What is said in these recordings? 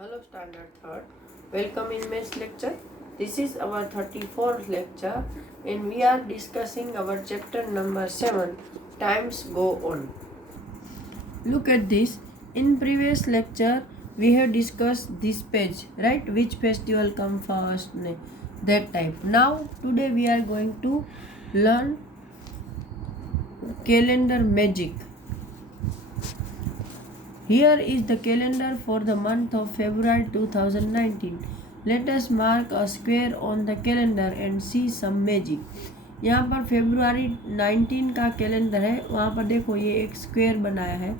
Hello Standard 3rd. Welcome in Maths lecture. This is our 34th lecture and we are discussing our chapter number 7, Times Go On. Look at this. In previous lecture we have discussed this page, right? Which festival come first, that type. Now today we are going to learn calendar magic. Here is the calendar for the month of February 2019. Let us mark a square on the calendar and see some magic. यहाँ पर February 19 का calendar है, वहाँ पर देखो ये एक square बनाया है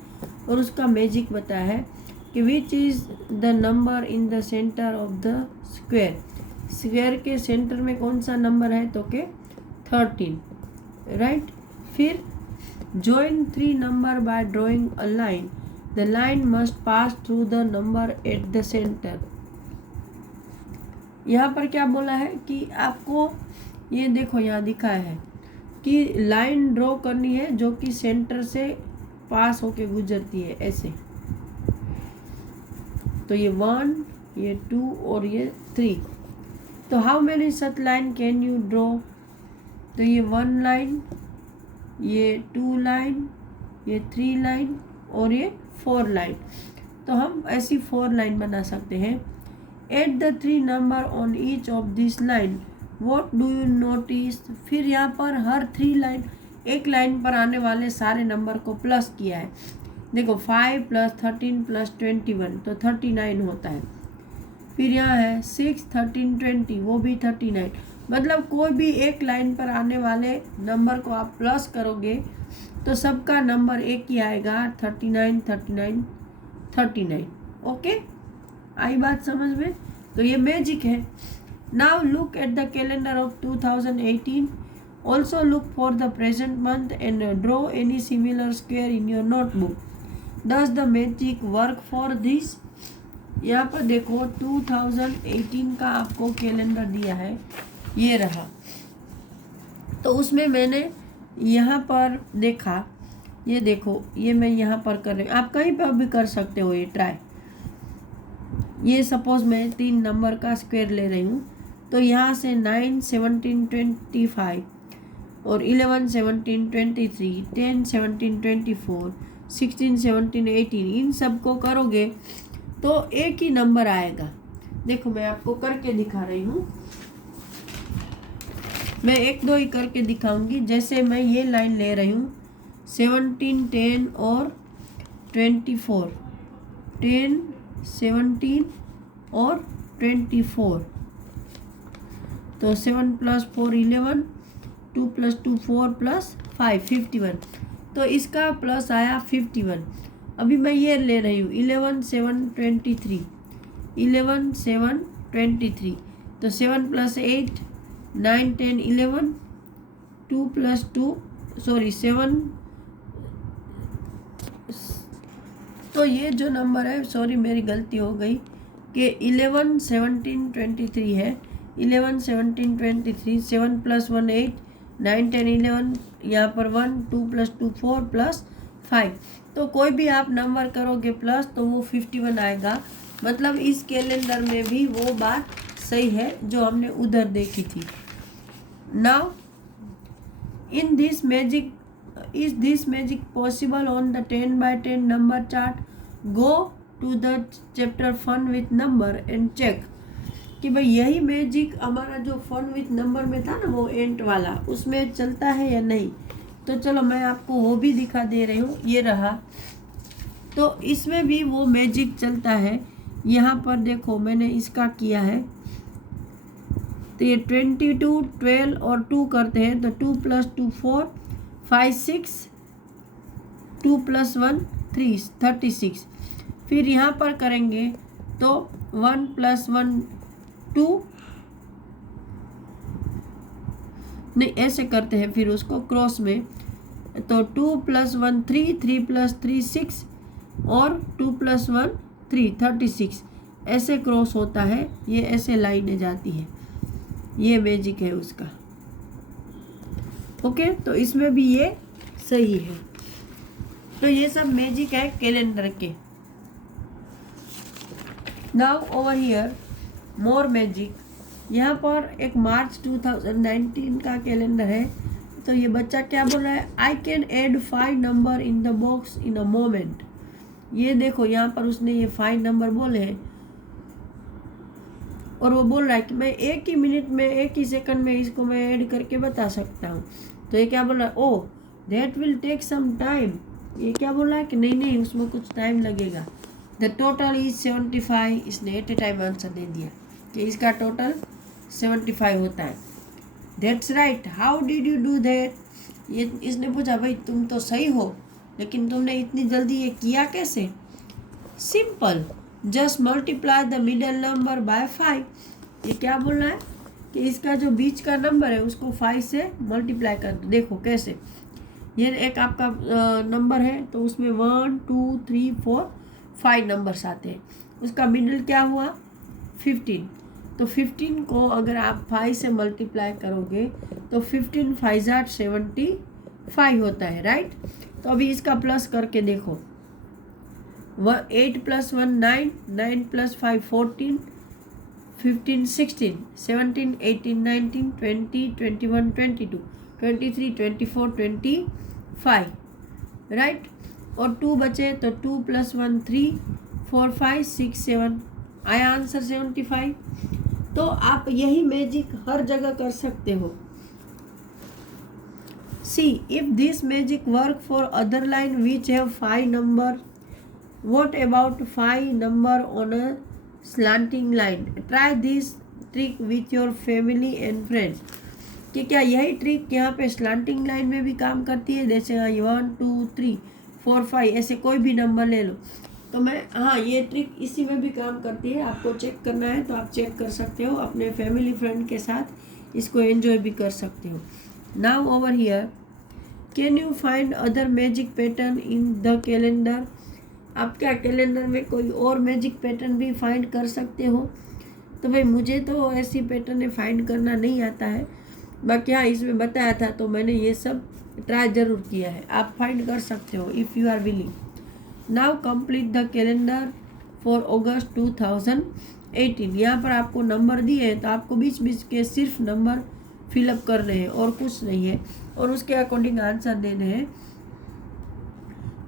और उसका मैजिक बताया है कि which is the number in the centre of the square. Square के सेंटर में कौन सा नंबर है तो के 13, राइट. फिर join 3 number by drawing a line. The line must pass through the number at the center. यहाँ पर क्या बोला है कि आपको ये देखो यहाँ दिखाया है कि लाइन ड्रॉ करनी है जो कि सेंटर से पास होके गुजरती है ऐसे. तो ये 1, ये 2 और ये 3. तो how many such line can you draw. तो ये 1 लाइन, ये 2 लाइन, ये 3 लाइन और ये 4 लाइन. तो हम ऐसी 4 लाइन बना सकते हैं. At the 3 number on each of this line what do you notice. फिर यहाँ पर हर 3 लाइन, एक लाइन पर आने वाले सारे नंबर को प्लस किया है. देखो 5 + 13 + 21 तो 39 होता है. फिर यहाँ है 6, 13, 20 वो भी 39. मतलब कोई भी एक लाइन पर आने वाले नंबर को आप प्लस करोगे तो सबका नंबर एक ही आएगा, 39, 39, 39. ओके, आई बात समझ में. तो ये मैजिक है. Now look at the calendar of 2018. Also look for the present month and draw any similar square in your notebook. Does the magic work for this. यहाँ पर देखो 2018 का आपको कैलेंडर दिया है, ये रहा. तो उसमें मैंने यहाँ पर देखा, ये देखो ये मैं यहाँ पर कर रही हूँ, आप कहीं पर भी कर सकते हो ये ट्राई. ये सपोज मैं 3 नंबर का स्क्वायर ले रही हूँ. तो यहाँ से 9, 17, 25 और 11, 17, 23, 10, 17, 24, 16, 17, 18 इन सब को करोगे तो एक ही नंबर आएगा. देखो मैं आपको करके दिखा रही हूँ, मैं 1-2 ही करके दिखाऊंगी. जैसे मैं ये लाइन ले रही हूँ 17, 10 और 24, 10, 17 और 24. तो 7 + 4 11, 2 + 2 4 + 5 51. तो इसका प्लस आया 51. अभी मैं ये ले रही हूँ 11, 7, 23, 11, 7, 23. तो 7 + 8 9, 10, 11, 2 + 2 7. तो ये जो नंबर है, सॉरी मेरी गलती हो गई कि 11, 17, 23 है. 11, 17, 23, 7 + 1 8, 9, 10, 11 यहाँ पर 1, 2 + 2 4 + 5. तो कोई भी आप नंबर करोगे प्लस तो वो 51 आएगा. मतलब इस कैलेंडर में भी वो बात सही है जो हमने उधर देखी थी. Now in this magic, is this magic possible on the 10x10 number chart. Go to the chapter fun with number and check कि भाई यही मैजिक हमारा जो फन विथ नंबर में था ना वो एंट वाला, उसमें चलता है या नहीं. तो चलो मैं आपको वो भी दिखा दे रही हूँ, ये रहा. तो इसमें भी वो मैजिक चलता है. यहाँ पर देखो मैंने इसका किया है. तो ये 22, 12 और 2 करते हैं तो 2 + 2 4, 5 6, 2 + 1 3, 36. फिर यहाँ पर करेंगे तो 1 + 1 2, नहीं ऐसे करते हैं फिर उसको क्रॉस में. तो 2 + 1 3, 3 + 3 6 और 2 + 1 3, 36 ऐसे क्रॉस होता है. ये ऐसे लाइनें जाती है, ये मैजिक है उसका. ओके, तो इसमें भी ये सही है. तो ये सब मैजिक है कैलेंडर के. Now over here more magic. यहाँ पर एक मार्च 2019 का कैलेंडर है। तो ये बच्चा क्या बोल रहा है, I can add 5 number in the box in a moment. ये देखो यहाँ पर उसने ये 5 नंबर बोले हैं और वो बोल रहा है कि मैं एक ही मिनट में, एक ही सेकंड में इसको मैं ऐड करके बता सकता हूँ। तो ये क्या बोल रहा है, oh that will take some time. ये क्या बोल रहा है कि नहीं उसमें कुछ टाइम लगेगा। The total is 75। इसने एट ए टाइम आंसर दे दिया कि इसका टोटल 75 होता है। That's right, how did you do that. ये इसने पूछा भाई तुम तो सही हो, लेकिन तुमने इतनी जल्दी ये किया कैसे। Simple, just multiply the middle number by 5। ये क्या बोल रहा है कि इसका जो बीच का नंबर है उसको 5 से मल्टीप्लाई कर दो। देखो कैसे, ये एक आपका नंबर है तो उसमें 1 2 3 4 5 नंबर्स आते हैं। उसका मिडल क्या हुआ 15। तो 15 को अगर आप 5 से मल्टीप्लाई करोगे तो 15 5 75 होता है, राइट। तो अभी इसका प्लस करके देखो, 8 + 1 9, 9 + 5 14, 15 16, 17 18 19 20 21 22 23 24 25, राइट। और 2 बचे तो 2 + 1 3 4 5 6 7, आया आंसर 75। तो आप यही मैजिक हर जगह कर सकते हो। See if this magic work for other line which have 5 number, what about 5 number on a slanting line? Try this trick with your family and friends। कि क्या यही ट्रिक यहाँ पे स्लांटिंग लाइन में भी काम करती है। जैसे 1 2 3 4 5 ऐसे कोई भी नंबर ले लो तो ये ट्रिक इसी में भी काम करती है। आपको चेक करना है तो आप चेक कर सकते हो, अपने फैमिली फ्रेंड के साथ इसको एंजॉय भी कर सकते हो। Now over here, can you find other magic pattern in the calendar. आप क्या कैलेंडर में कोई और मैजिक पैटर्न भी फाइंड कर सकते हो। तो भाई मुझे तो ऐसी पैटर्न फाइंड करना नहीं आता है, बाकी हाँ इसमें बताया था तो मैंने ये सब ट्राई ज़रूर किया है। आप फाइंड कर सकते हो if you are willing. Now complete the calendar for August 2018। यहाँ पर आपको नंबर दिए हैं तो आपको बीच बीच के सिर्फ नंबर फिलअप करने हैं और कुछ नहीं है, और उसके अकॉर्डिंग आंसर देने हैं।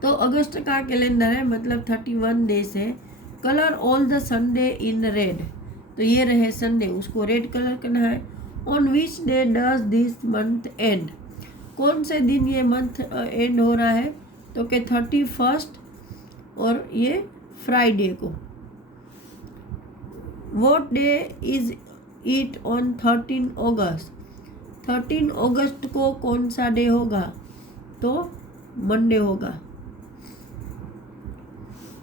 तो अगस्त का कैलेंडर है मतलब 31 डेज है। Colour all the Sunday in red. तो ये रहे संडे, उसको रेड कलर करना है। On which day does this month and. कौन से दिन ये मंथ एंड हो रहा है तो कि 31 और ये फ्राइडे को। What day is it on 13 August. 13 अगस्त को कौन सा डे होगा तो मंडे होगा।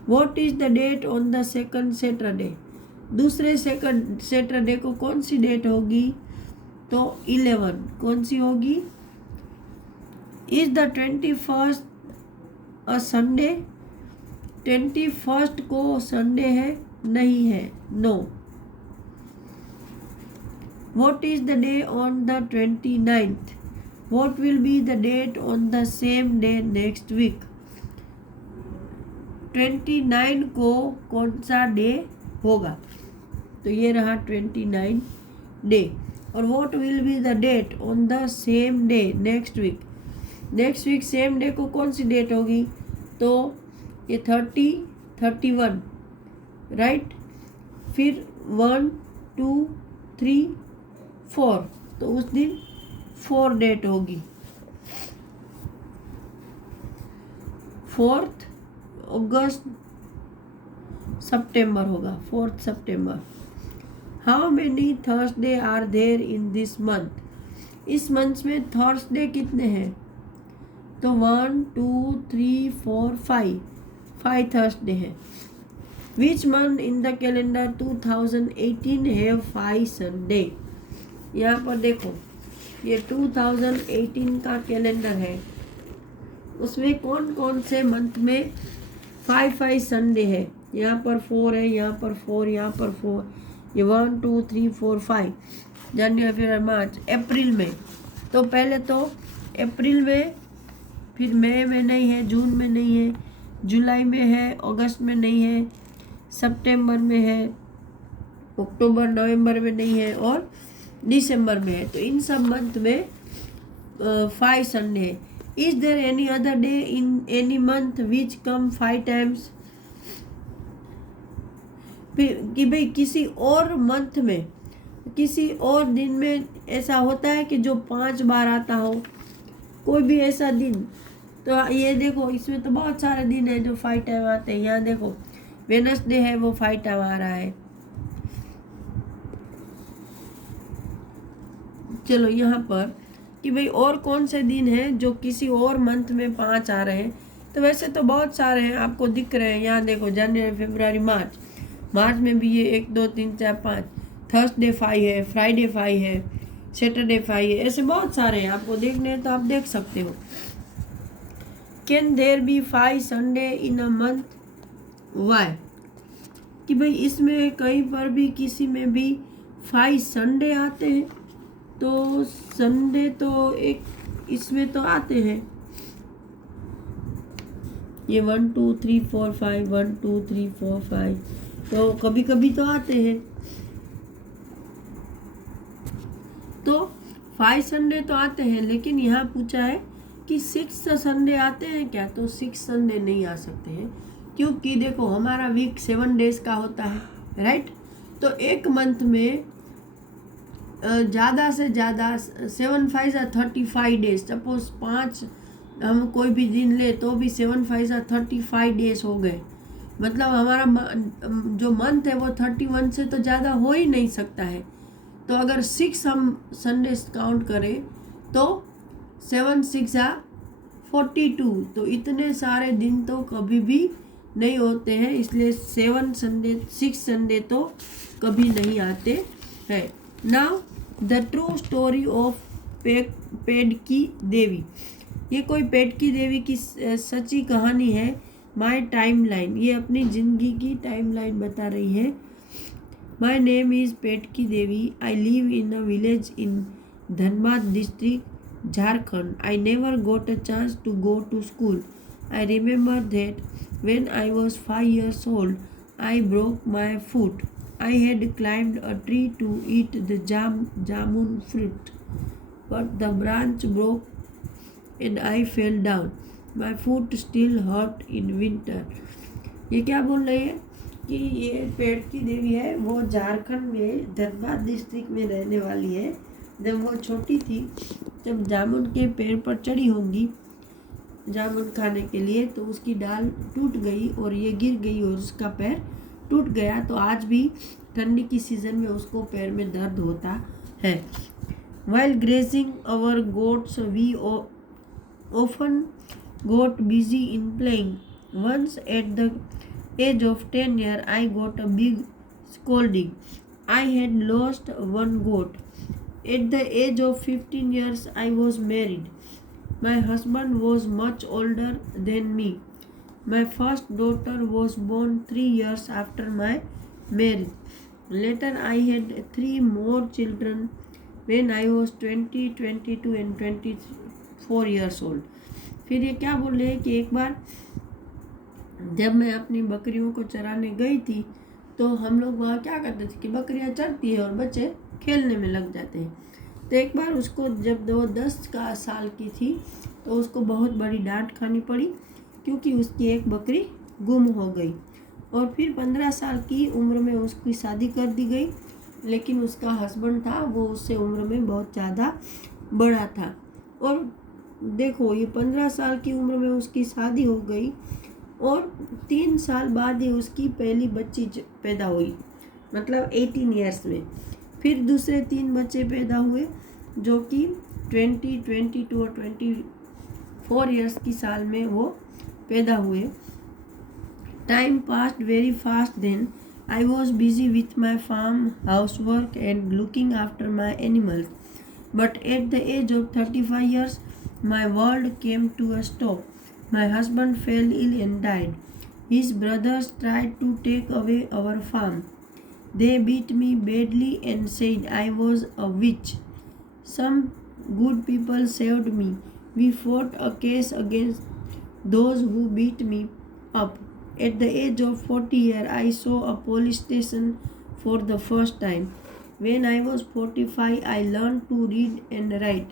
What is the date on the second Saturday. दूसरे सेकंड सैटरडे को कौन सी डेट होगी तो 11। कौन सी होगी। Is the 21 a Sunday. 21 को संडे है नहीं है, no. What is the day on the 29th। What will be the date on the same day next week. 29 को कौन सा डे होगा तो ये रहा 29 डे। और what will be the date on the same day next week. Next week same day को कौन सी डेट होगी तो ये 30 31, राइट। फिर 1 2 3 4 तो उस दिन 4 डेट होगी। 4 अगस्त सितंबर होगा, 4 सितंबर। How many Thursday are there in this month. इस मंथ में थर्सडे कितने हैं तो 1 2 3 4 5 थर्सडे हैं। Which month in the calendar 2018 have 5 Sunday. यहाँ पर देखो ये 2018 का कैलेंडर है, उसमें कौन कौन से मंथ में 5 संडे है। यहाँ पर 4 है, यहाँ पर 4, यहाँ पर 4, ये 1 2 3 4 5। जनवरी फरवरी मार्च अप्रैल में, तो पहले तो अप्रैल में, फिर मई में नहीं है, जून में नहीं है, जुलाई में है, अगस्त में नहीं है, सितंबर में है, अक्टूबर नवंबर में नहीं है और दिसंबर में है। तो इन सब मंथ में 5 संडे है। Is there any other day in any month which come 5 times? कि भाई किसी और मंथ में, किसी और दिन में ऐसा होता है कि जो 5 बार आता हो, कोई भी ऐसा दिन। तो ये देखो, इसमें तो बहुत सारे दिन है जो 5 टाइम आते हैं। यहाँ देखो वेडनेसडे है, वो 5 टाइम आ रहा है। चलो यहाँ पर कि भाई और कौन से दिन है जो किसी और मंथ में 5 आ रहे हैं? तो वैसे तो बहुत सारे हैं, आपको दिख रहे हैं। यहाँ देखो जनवरी, फरवरी, मार्च में भी ये 1 2 3 4 5, थर्सडे 5 है, फ्राइडे 5 है, सैटरडे 5 है, ऐसे बहुत सारे हैं। आपको देखने हैं तो आप देख सकते हो। Can there be 5 Sunday in a month? Why? कि भाई इसमें कहीं पर भी किसी में भी 5 संडे आते हैं। तो संडे तो एक इसमें तो आते हैं, ये 1 2 3 4 5, 1 2 3 4 5, तो कभी कभी तो आते हैं। तो 5 संडे तो आते हैं, लेकिन यहाँ पूछा है कि 6 संडे आते हैं क्या? तो 6 संडे नहीं आ सकते हैं, क्योंकि देखो हमारा वीक 7 डेज का होता है, राइट? तो एक मंथ में ज़्यादा से ज़्यादा 7 5 35 डेज। सपोज 5 हम कोई भी दिन ले तो भी 7 5 35 डेज हो गए। मतलब हमारा जो मंथ है वो 31 से तो ज़्यादा हो ही नहीं सकता है। तो अगर 6 हम संडे काउंट करें तो 7 6 42, तो इतने सारे दिन तो कभी भी नहीं होते हैं, इसलिए 6 संडे तो कभी नहीं आते हैं। Now the true story of Pedki Devi. ये कोई पेडकी देवी की सच्ची कहानी है। माई टाइम लाइन, ये अपनी ज़िंदगी की टाइम लाइन बता रही है। My name is Pedki Devi. I live in a village in Dhanbad district, Jharkhand. I never got a chance to go to school. I remember that when I was 5 years old, I broke my foot. I had climbed a tree to eat the jamun fruit, but the branch broke and I fell down. My foot still hurt in winter. ये क्या बोल रही है कि ये पेड़ की देवी है, वो झारखंड में धनबाद डिस्ट्रिक्ट में रहने वाली है। जब वो छोटी थी, जब जामुन के पेड़ पर चढ़ी होंगी जामुन खाने के लिए, तो उसकी डाल टूट गई और ये गिर गई और उसका पैर टूट गया। तो आज भी ठंडी की सीज़न में उसको पैर में दर्द होता है। While grazing our goats, we often got busy in playing. Once at the age of 10 years, I got a big scolding. I had lost one goat. At the age of 15 years, I was married. My husband was much older than me. My first daughter was born 3 years after my marriage. Later, I had 3 more children when I was 20, 22 and 24 years old. फिर ये क्या बोल रहे हैं कि एक बार जब मैं अपनी बकरियों को चराने गई थी, तो हम लोग वहाँ क्या करते थे कि बकरियाँ चरती है और बच्चे खेलने में लग जाते हैं। तो एक बार उसको जब वो 10 साल की थी, तो उसको बहुत बड़ी डांट खानी पड़ी, क्योंकि उसकी एक बकरी गुम हो गई। और फिर 15 साल की उम्र में उसकी शादी कर दी गई, लेकिन उसका हस्बैंड था वो उससे उम्र में बहुत ज़्यादा बड़ा था। और देखो ये 15 साल की उम्र में उसकी शादी हो गई और 3 साल बाद ही उसकी पहली बच्ची पैदा हुई, मतलब 18 ईयर्स में। फिर दूसरे 3 बच्चे पैदा हुए जो कि 20, 22 और 24 ईयर्स की साल में वो पैदा हुए। Time passed very fast then. I was busy with my farm house work and looking after my animals, but at the age of 35 years my world came to a stop. My husband fell ill and died. His brothers tried to take away our farm. They beat me badly and said I was a witch. Some good people saved me. We fought a case against those who beat me up At the age of 40 years, I saw a police station for the first time. When I was 45, I learned to read and write.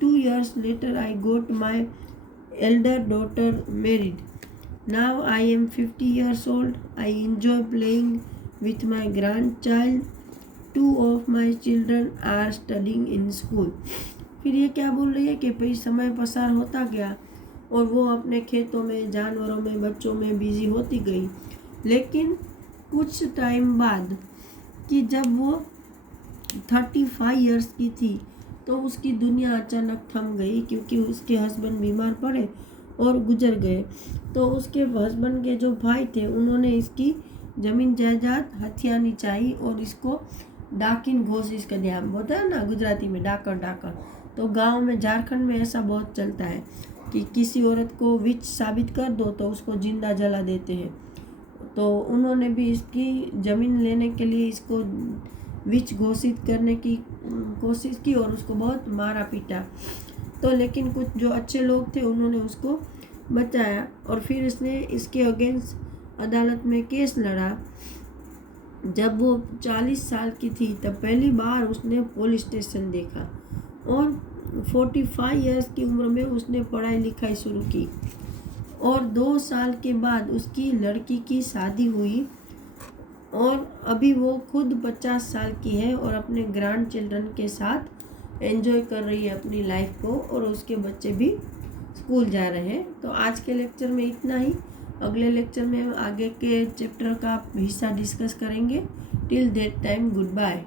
2 years later, I got my elder daughter married. Now I am 50 years old. I enjoy playing with my grandchild. 2 of my children are studying in school. फिर ये क्या बोल रही है कि भाई समय पसार होता गया और वो अपने खेतों में, जानवरों में, बच्चों में बिजी होती गई। लेकिन कुछ टाइम बाद कि जब वो 35 इयर्स की थी तो उसकी दुनिया अचानक थम गई, क्योंकि उसके हस्बैंड बीमार पड़े और गुजर गए। तो उसके हस्बैंड के जो भाई थे उन्होंने इसकी ज़मीन जायदाद हथियानी चाहिए और इसको डाकिन घोषित कर दिया। बोलता है ना गुजराती में डाकर। तो गांव में, झारखंड में ऐसा बहुत चलता है कि किसी औरत को विच साबित कर दो तो उसको जिंदा जला देते हैं। तो उन्होंने भी इसकी ज़मीन लेने के लिए इसको विच घोषित करने की कोशिश की और उसको बहुत मारा पीटा। तो लेकिन कुछ जो अच्छे लोग थे उन्होंने उसको बचाया और फिर इसने इसके अगेंस्ट अदालत में केस लड़ा। जब वो 40 साल की थी तब पहली बार उसने पुलिस स्टेशन देखा और 45 इयर्स की उम्र में उसने पढ़ाई लिखाई शुरू की और 2 साल के बाद उसकी लड़की की शादी हुई और अभी वो खुद 50 साल की है और अपने ग्रैंड चिल्ड्रन के साथ एंजॉय कर रही है अपनी लाइफ को और उसके बच्चे भी स्कूल जा रहे हैं। तो आज के लेक्चर में इतना ही। अगले लेक्चर में हम आगे के चैप्टर का हिस्सा डिस्कस करेंगे। Till that time, good bye.